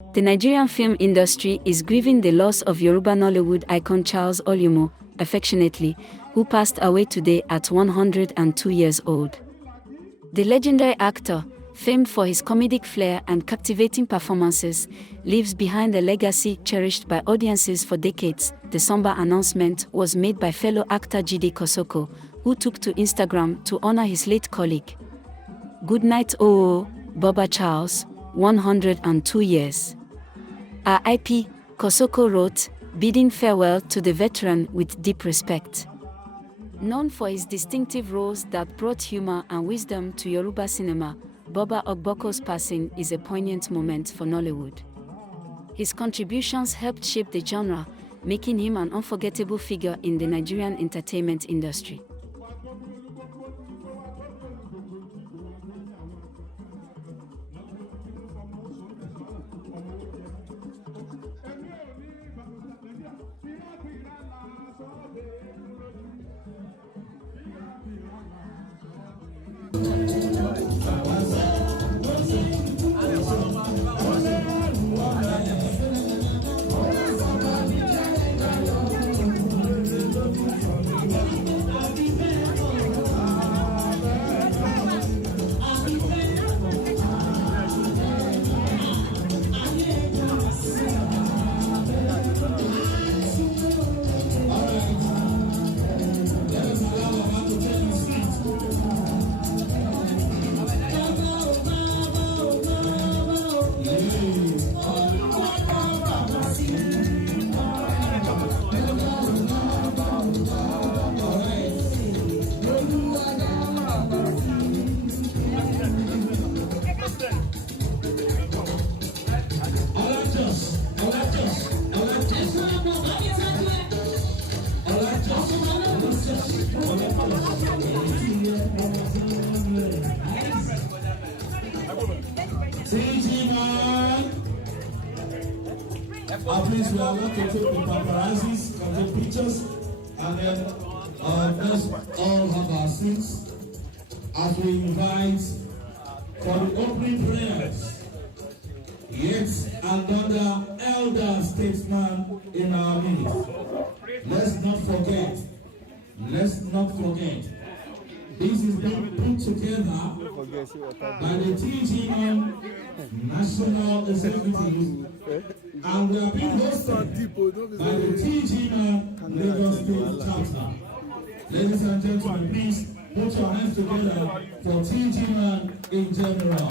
The Nigerian film industry is grieving the loss of Yoruba Nollywood icon Charles Olumo, affectionately, who passed away today at 102 years old. The legendary actor, famed for his comedic flair and captivating performances, leaves behind a legacy cherished by audiences for decades. The somber announcement was made by fellow actor Jide Kosoko, who took to Instagram to honor his late colleague. Good night, Baba Charles, 102 years. R.I.P., Kosoko wrote, bidding farewell to the veteran with deep respect. Known for his distinctive roles that brought humor and wisdom to Yoruba cinema, Baba Agbako's passing is a poignant moment for Nollywood. His contributions helped shape the genre, making him an unforgettable figure in the Nigerian entertainment industry. At least we are going to take the paparazzis and take pictures, and then let's all have our seats as we invite for the opening prayers yet another elder statesman in our midst. Let's not forget, this is being put together by the TGN National Executive, and we are being hosted by the TGN Lagos State Chapter. Ladies and gentlemen, please put your hands together for TGN in general.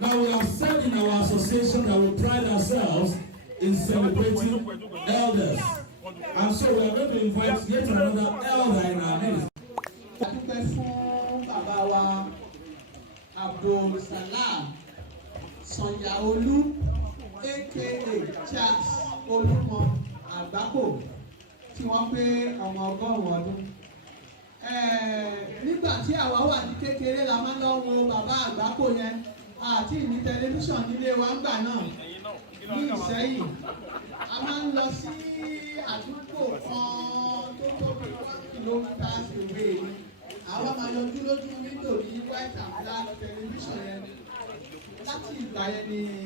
Now, we have said in our association that we pride ourselves in celebrating elders. And so we are going to invite yet another elder in our midst. Sanyaolu, aka Charles Olumo Agbako, tí wọ́n pé ọmọ 100 ọdún. Nígbà tí àwa wà ní kékeré la máa ń lọ wo bàbá Agbako yẹn àti ní tẹlifíṣàn nílé wa ń gbà náà ní Ìṣẹ́yìn. A máa ń lọ sí àdúgbò kan tó tóbi 1 kilometers away. Àwa máa yọjú lójú wíńdò ní white and black tẹlifíṣàn yẹn. Láti ìgbà yẹn ni